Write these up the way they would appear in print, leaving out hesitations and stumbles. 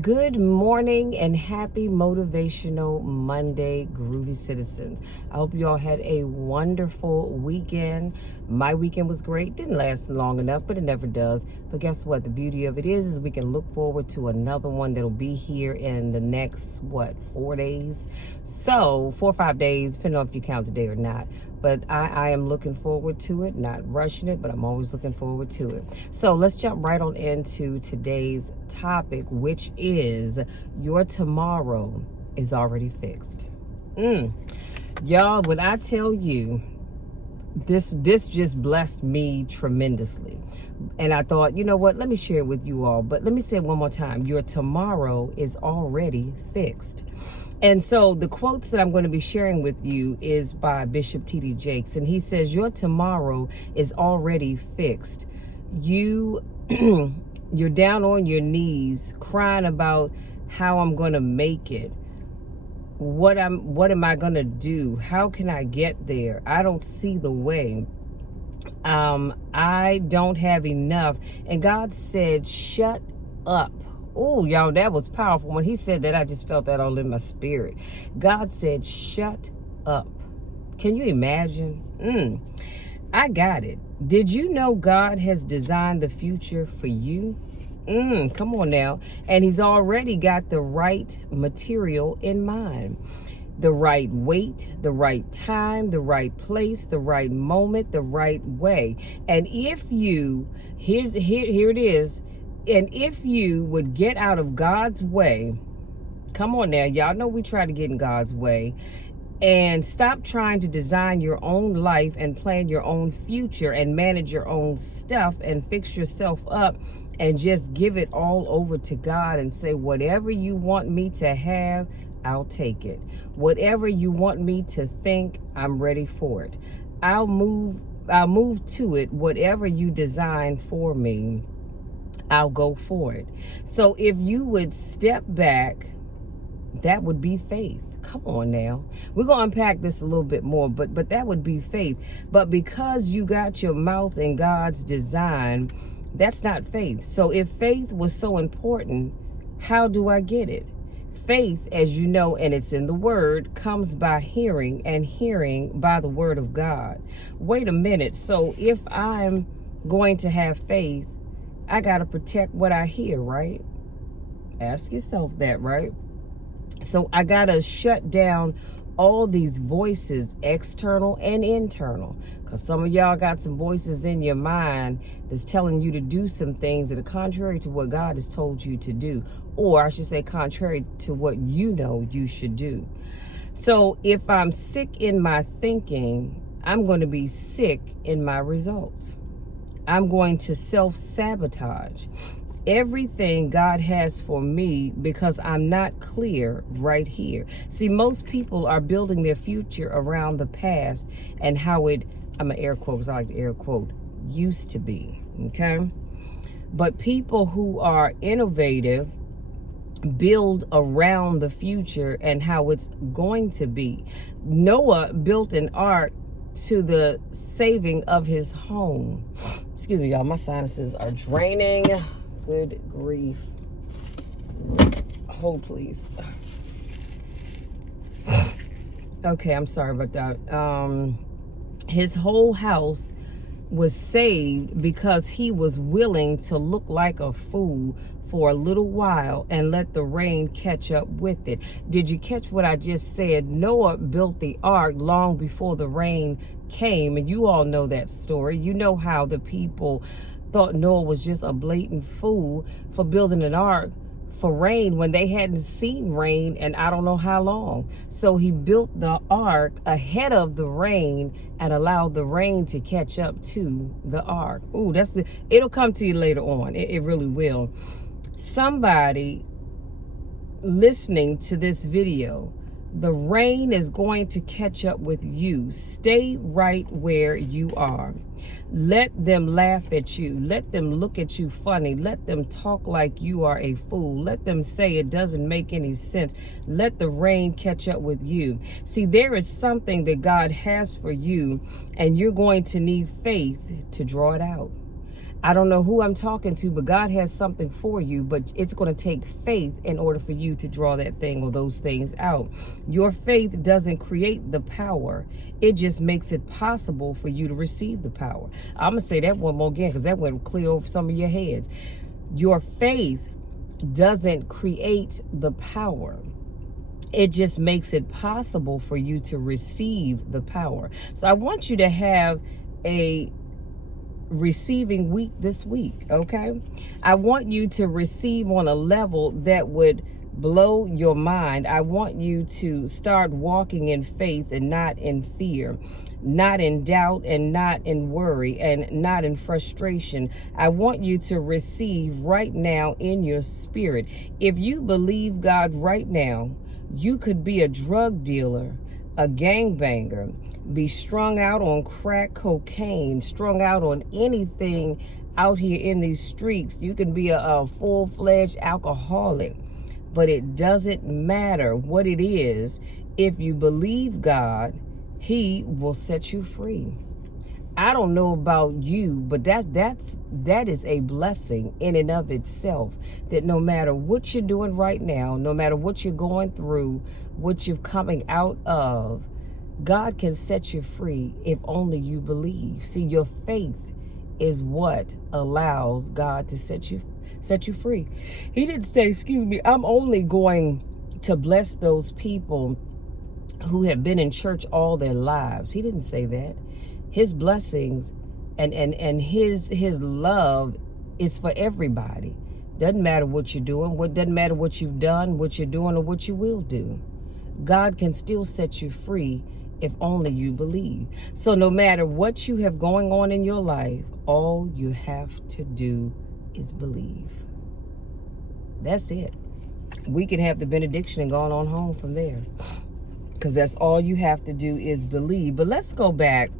Good morning and happy motivational Monday, groovy citizens. I hope you all had a wonderful weekend. My weekend was great. Didn't last long enough, but it never does. But guess what? The beauty of it is we can look forward to another one that'll be here in the next, 4 days? So 4 or 5 days, depending on if you count the day or not. But I am looking forward to it, not rushing it, but I'm always looking forward to it. So let's jump right on into today's topic, which is your tomorrow is already fixed. Y'all, when I tell you, this just blessed me tremendously. And I thought, you know what, let me share it with you all. But let me say it one more time. Your tomorrow is already fixed. And so the quotes that I'm going to be sharing with you is by Bishop T.D. Jakes. And he says, your tomorrow is already fixed. You're down on your knees crying about how I'm going to make it. What am I going to do? How can I get there? I don't see the way. I don't have enough. And God said, shut up. Oh, y'all, that was powerful. When he said that, I just felt that all in my spirit. God said, shut up. Can you imagine? I got it. Did you know God has designed the future for you? Come on now. And he's already got the right material in mind. The right weight, the right time, the right place, the right moment, the right way. And if you, here it is. And if you would get out of God's way, come on now, y'all know we try to get in God's way, and stop trying to design your own life and plan your own future and manage your own stuff and fix yourself up and just give it all over to God and say, whatever you want me to have, I'll take it. Whatever you want me to think, I'm ready for it. I'll move to it. Whatever you design for me, I'll go for it. So if you would step back, that would be faith. Come on now. We're going to unpack this a little bit more, but that would be faith. But because you got your mouth in God's design, that's not faith. So if faith was so important, how do I get it? Faith, as you know, and it's in the word, comes by hearing, and hearing by the word of God. Wait a minute. So if I'm going to have faith, I got to protect what I hear, right? Ask yourself that, right? So I got to shut down all these voices, external and internal. Because some of y'all got some voices in your mind that's telling you to do some things that are contrary to what God has told you to do. Or I should say contrary to what you know you should do. So if I'm sick in my thinking, I'm going to be sick in my results. I'm going to self-sabotage everything God has for me because I'm not clear right here. See, most people are building their future around the past and how it, I'm an air quote because I like the air quote, used to be, okay? But people who are innovative build around the future and how it's going to be. Noah built an ark to the saving of his home. Excuse me, y'all, my sinuses are draining. Good grief. Hold, please. Okay, I'm sorry about that. His whole house was saved because he was willing to look like a fool for a little while and let the rain catch up with it. Did you catch what I just said? Noah built the ark long before the rain came, and you all know that story. You know how the people thought Noah was just a blatant fool for building an ark for rain when they hadn't seen rain and I don't know how long. So he built the ark ahead of the rain and allowed the rain to catch up to the ark. Ooh, it'll come to you later on. It really will. Somebody listening to this video, the rain is going to catch up with you. Stay right where you are. Let them laugh at you. Let them look at you funny. Let them talk like you are a fool. Let them say it doesn't make any sense. Let the rain catch up with you. See, there is something that God has for you, and you're going to need faith to draw it out. I don't know who I'm talking to, but God has something for you, but it's going to take faith in order for you to draw that thing or those things out. Your faith doesn't create the power. It just makes it possible for you to receive the power. I'm going to say that one more again because that went clear over some of your heads. Your faith doesn't create the power. It just makes it possible for you to receive the power. So I want you to have a receiving week this week, okay? I want you to receive on a level that would blow your mind. I want you to start walking in faith and not in fear, not in doubt and not in worry and not in frustration. I want you to receive right now in your spirit. If you believe God right now, you could be a drug dealer, a gangbanger, be strung out on crack cocaine, strung out on anything out here in these streets. You can be a full-fledged alcoholic, but it doesn't matter what it is. If you believe God, He will set you free. I don't know about you, but that is a blessing in and of itself, that no matter what you're doing right now, no matter what you're going through, what you're coming out of, God can set you free if only you believe. See, your faith is what allows God to set you free. He didn't say, excuse me, I'm only going to bless those people who have been in church all their lives. He didn't say that. His blessings and his love is for everybody. Doesn't matter what you're doing, doesn't matter what you've done, what you're doing, or what you will do. God can still set you free if only you believe. So no matter what you have going on in your life, all you have to do is believe. That's it. We can have the benediction and go on home from there, because that's all you have to do is believe. But let's go back,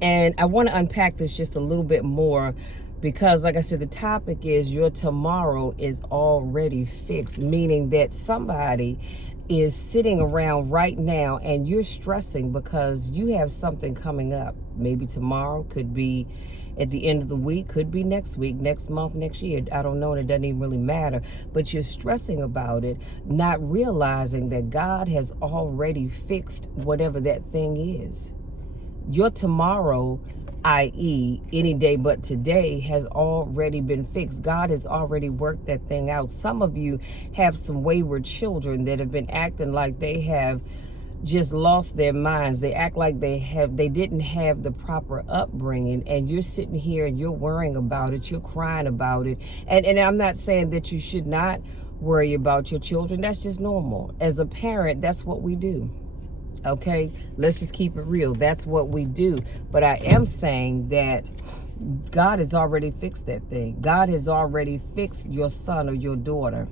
and I want to unpack this just a little bit more, because like I said, the topic is your tomorrow is already fixed, meaning that somebody is sitting around right now and you're stressing because you have something coming up. Maybe tomorrow, could be at the end of the week, could be next week, next month, next year. I don't know, and it doesn't even really matter. But you're stressing about it, not realizing that God has already fixed whatever that thing is. Your tomorrow, i.e. any day but today, has already been fixed. God has already worked that thing out. Some of you have some wayward children that have been acting like they have just lost their minds. They act like they didn't have the proper upbringing, and you're sitting here and you're worrying about it, you're crying about it. And I'm not saying that you should not worry about your children. That's just normal. As a parent, that's what we do. Okay, let's just keep it real. That's what we do. But I am saying that God has already fixed that thing. God has already fixed your son or your daughter,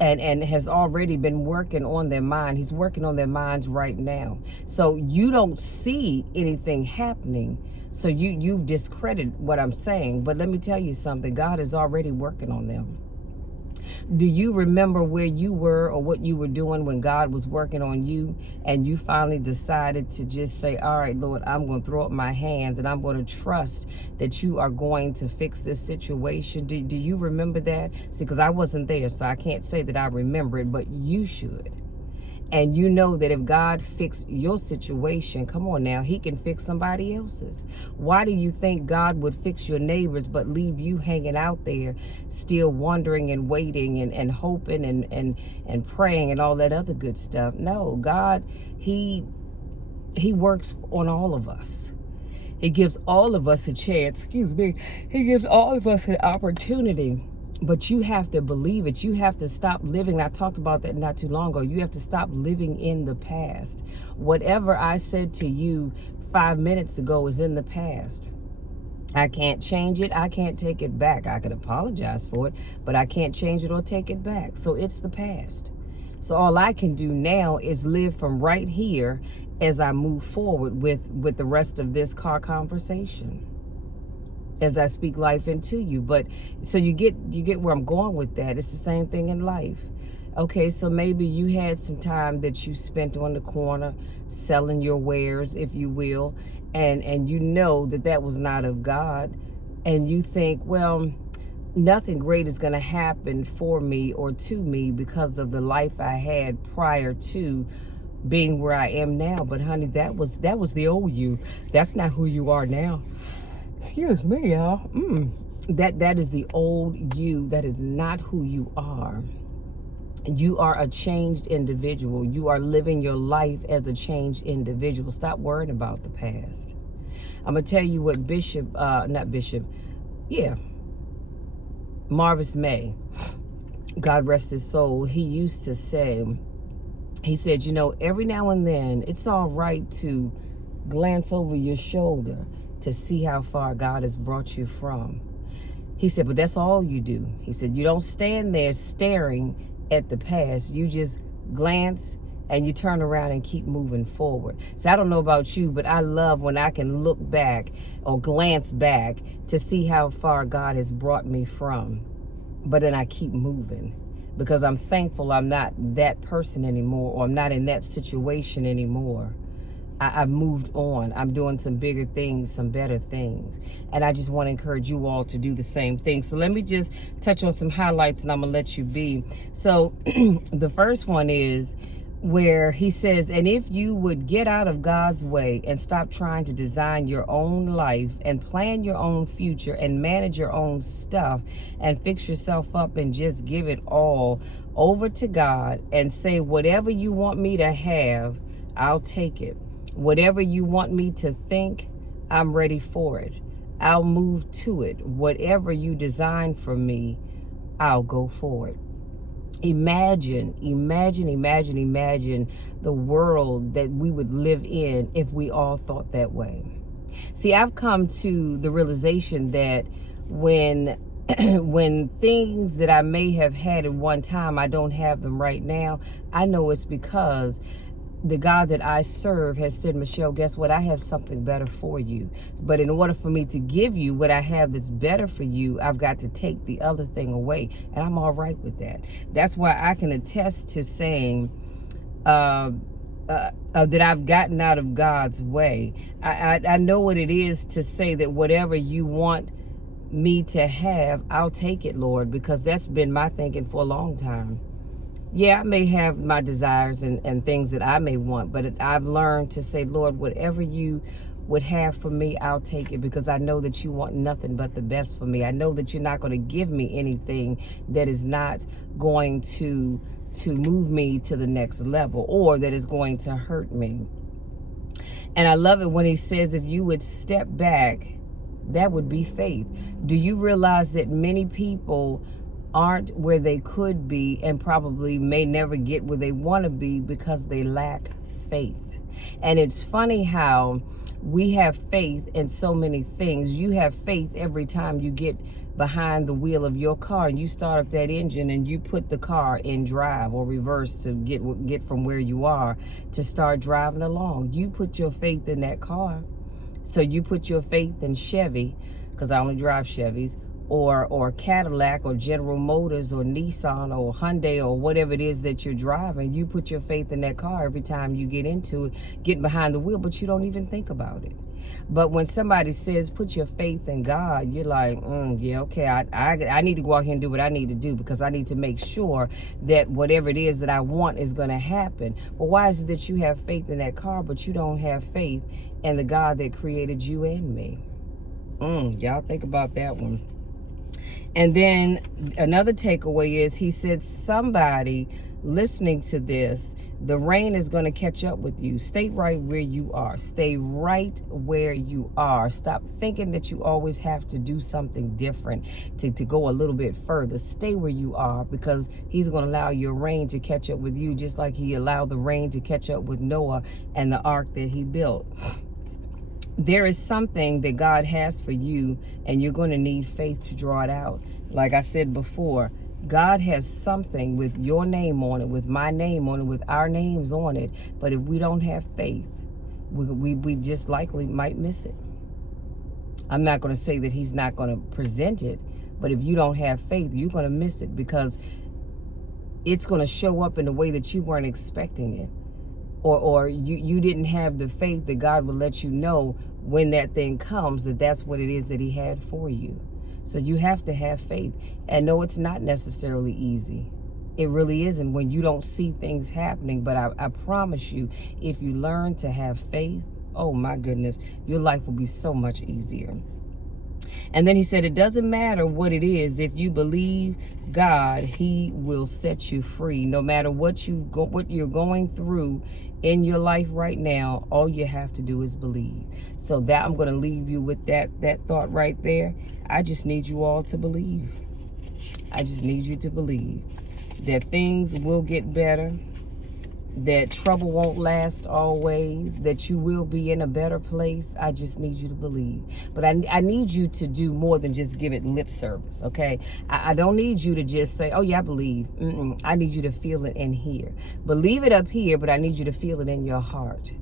and has already been working on their mind. He's working on their minds right now. So you don't see anything happening. So you've discredited what I'm saying. But let me tell you something. God is already working on them. Do you remember where you were or what you were doing when God was working on you, and you finally decided to just say, all right, Lord, I'm going to throw up my hands and I'm going to trust that you are going to fix this situation? Do you remember that? See, because I wasn't there, so I can't say that I remember it, but you should. And you know that if God fixed your situation, come on now, He can fix somebody else's. Why do you think God would fix your neighbors but leave you hanging out there still wondering and waiting and hoping and praying and all that other good stuff? No, God, He works on all of us. He gives all of us a chance, He gives all of us an opportunity. But you have to believe it. You have to stop living. I talked about that not too long ago. You have to stop living in the past. Whatever I said to you 5 minutes ago is in the past. I can't change it. I can't take it back. I can apologize for it, but I can't change it or take it back. So it's the past. So all I can do now is live from right here as I move forward with the rest of this car conversation, as I speak life into you. But so you get where I'm going with that. It's the same thing in life. Okay, so maybe you had some time that you spent on the corner selling your wares, if you will, and you know that was not of God, and you think, well, nothing great is going to happen for me or to me because of the life I had prior to being where I am now. But honey, that was the old you. That's not who you are now. Excuse me, y'all. That is the old you. That is not who you are. You are a changed individual. You are living your life as a changed individual. Stop worrying about the past. I'm going to tell you what Marvis May, God rest his soul, he used to say, he said, you know, every now and then it's all right to glance over your shoulder to see how far God has brought you from. He said, but that's all you do. He said, you don't stand there staring at the past. You just glance and you turn around and keep moving forward. So I don't know about you, but I love when I can look back or glance back to see how far God has brought me from. But then I keep moving because I'm thankful I'm not that person anymore, or I'm not in that situation anymore. I've moved on. I'm doing some bigger things, some better things. And I just want to encourage you all to do the same thing. So let me just touch on some highlights and I'm going to let you be. So the first one is where he says, and if you would get out of God's way and stop trying to design your own life and plan your own future and manage your own stuff and fix yourself up and just give it all over to God and say, whatever you want me to have, I'll take it. Whatever you want me to think, I'm ready for it. I'll move to it. Whatever you design for me, I'll go for it. Imagine the world that we would live in if we all thought that way. See, I've come to the realization that when things that I may have had at one time, I don't have them right now, I know it's because the God that I serve has said, Michelle, guess what? I have something better for you. But in order for me to give you what I have that's better for you, I've got to take the other thing away. And I'm all right with that. That's why I can attest to saying that I've gotten out of God's way. I know what it is to say that whatever you want me to have, I'll take it, Lord, because that's been my thinking for a long time. Yeah, I may have my desires and things that I may want, but I've learned to say, Lord, whatever you would have for me, I'll take it, because I know that you want nothing but the best for me. I know that you're not going to give me anything that is not going to move me to the next level or that is going to hurt me. And I love it when he says, if you would step back, that would be faith. Do you realize that many people aren't where they could be and probably may never get where they want to be because they lack faith? And it's funny how we have faith in so many things. You have faith every time you get behind the wheel of your car and you start up that engine and you put the car in drive or reverse to get from where you are to start driving along. You put your faith in that car. So you put your faith in Chevy, because I only drive Chevys, or Cadillac or General Motors or Nissan or Hyundai or whatever it is that you're driving. You put your faith in that car every time you get into it, get behind the wheel, but you don't even think about it. But when somebody says put your faith in God, you're like, yeah, okay, I need to go out here and do what I need to do, because I need to make sure that whatever it is that I want is going to happen. But why is it that you have faith in that car, but you don't have faith in the God that created you and me? Y'all think about that one. And then another takeaway is he said, somebody listening to this, the rain is going to catch up with you. Stay right where you are. Stay right where you are. Stop thinking that you always have to do something different to go a little bit further. Stay where you are, because he's going to allow your rain to catch up with you, just like he allowed the rain to catch up with Noah and the ark that he built. There is something that God has for you, and you're going to need faith to draw it out. Like I said before, God has something with your name on it, with my name on it, with our names on it. But if we don't have faith, we just likely might miss it. I'm not going to say that he's not going to present it, but if you don't have faith, you're going to miss it, because it's going to show up in a way that you weren't expecting it. or you didn't have the faith that God will let you know when that thing comes, that that's what it is that he had for you. So you have to have faith. And no, it's not necessarily easy. It really isn't when you don't see things happening. But I promise you, if you learn to have faith, oh my goodness, your life will be so much easier. And then he said, it doesn't matter what it is. If you believe God, he will set you free. No matter what you're going through in your life right now, all you have to do is believe. So that I'm going to leave you with that thought right there. I just need you all to believe. I just need you to believe that things will get better, that trouble won't last always, that you will be in a better place. I just need you to believe. But I need you to do more than just give it lip service, okay? I don't need you to just say, oh yeah, I believe. I need you to feel it in here. Believe it up here, but I need you to feel it in your heart.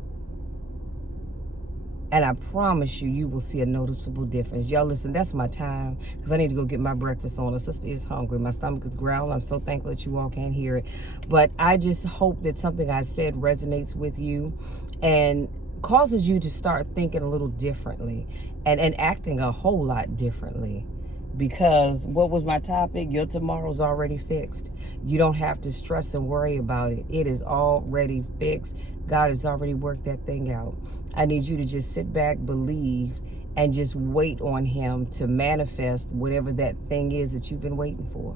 And I promise you, you will see a noticeable difference. Y'all listen, that's my time, because I need to go get my breakfast on. The sister is hungry. My stomach is growling. I'm so thankful that you all can't hear it. But I just hope that something I said resonates with you and causes you to start thinking a little differently and acting a whole lot differently. Because what was my topic? Your tomorrow's already fixed. You don't have to stress and worry about it. It is already fixed. God has already worked that thing out. I need you to just sit back, believe, and just wait on him to manifest whatever that thing is that you've been waiting for,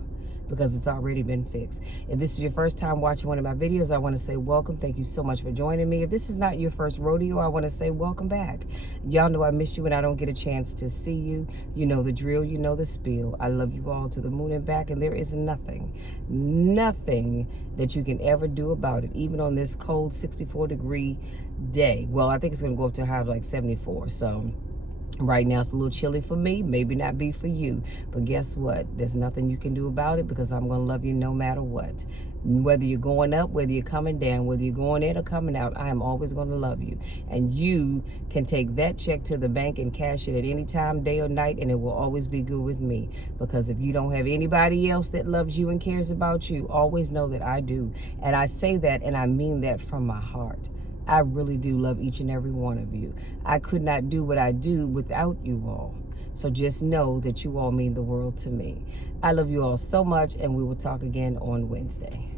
because it's already been fixed. If this is your first time watching one of my videos, I want to say welcome. Thank you so much for joining me. If this is not your first rodeo, I want to say welcome back. Y'all know I missed you when I don't get a chance to see you. You know the drill, you know the spiel. I love you all to the moon and back, and there is nothing that you can ever do about it, even on this cold 64-degree day. Well, I think it's going to go up to a high of like 74, so right now it's a little chilly for me, maybe not be for you, but guess what? There's nothing you can do about it, because I'm going to love you no matter what. Whether you're going up, whether you're coming down, whether you're going in or coming out, I am always going to love you. And you can take that check to the bank and cash it at any time, day or night, and it will always be good with me. Because if you don't have anybody else that loves you and cares about you, always know that I do. And I say that, and I mean that from my heart. I really do love each and every one of you. I could not do what I do without you all. So just know that you all mean the world to me. I love you all so much, and we will talk again on Wednesday.